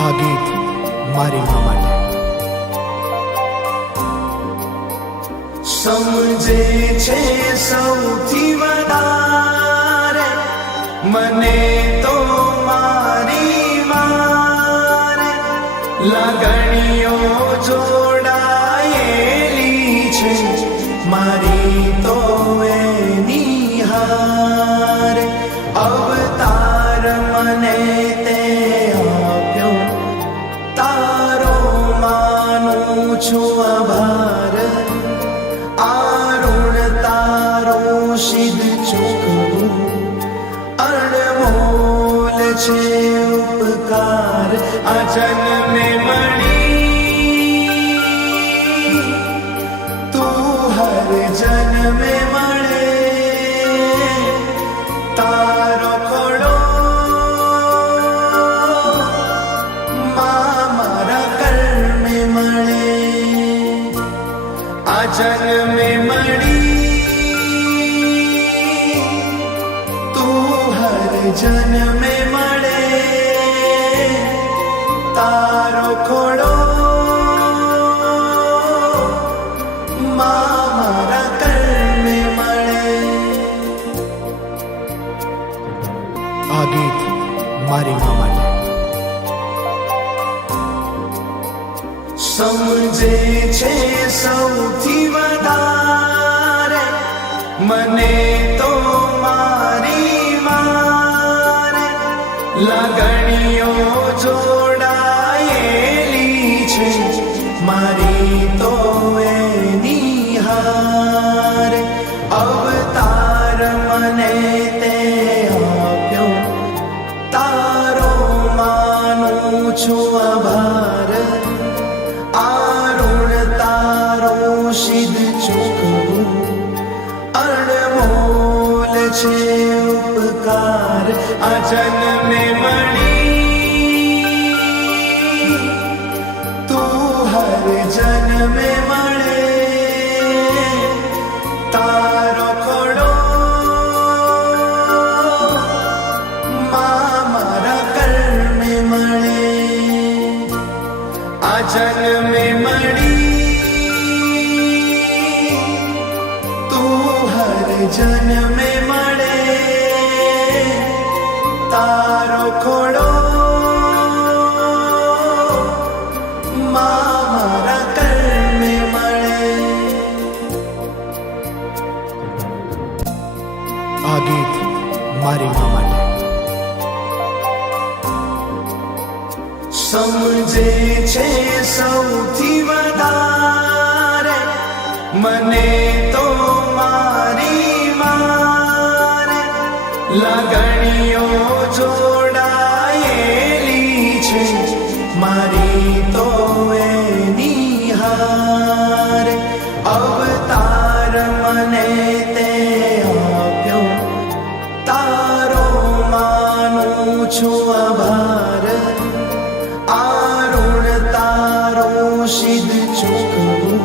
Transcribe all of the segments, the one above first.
આ ગીત મારી મા માટે. સમજે છે સૌથી વધારે મને તો મારી મારે લાગણીઓ જોડાયેલી છે મારી તો એની હારે. અવતાર મને તે આપ્યો તારો માનું છું આભાર. આરુણ તારો સિદ્ધ ચૂકવું અણમોલ છે ઉપકાર. આ જન્મે મળી તું હર જન્મે મળે તારો ખોડો મારા કર્મે મળે. આ જન્મે મળી તું હર જન્મે મળે તારો ખોડો મારા કર્મે મળે. આ ગીત મારી મા માટે. સમજે છે સૌથી વધારે મને તો મારી મારે લાગણીઓ જોડાયેલી છે મારી તો એની હારે. અવતાર મને તે આપ્યો તારો માનું છું આભાર. આરુણ તારો સિદ્ધ ચૂકવું અણમોલ છે ઉપકાર. આ જન્મે મળી તું હર જન્મે મળે તારો ખોડો મારા કર્મે મળે. આ જન્મે મળી તું હર જન્મે મળે તારો ખોડો મારા કર્મે મળે. આ ગીત મારી મા માટે. સમજે છે સૌથી વધારે મને તો મારી મારે લાગણીઓ જોડાયેલી છે મારી તો એની હારે. અવતાર મને તે આપ્યો તારો માનું છું આભાર. આરુણ તારો સિદ્ધ ચૂકવું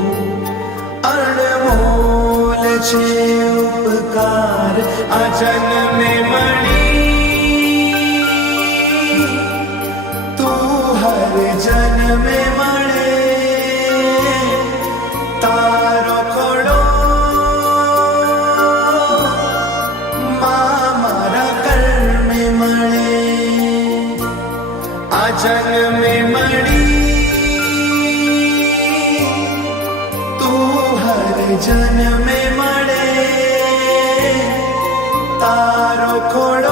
અણમોલ છે ઉપકાર. આ જન્મે મળી તું હર જન્મે મળે તારો ખોડો મારા કર્મે મળે. આ જન્મે મળી તું હર જન્મે મળે તારો ખોડો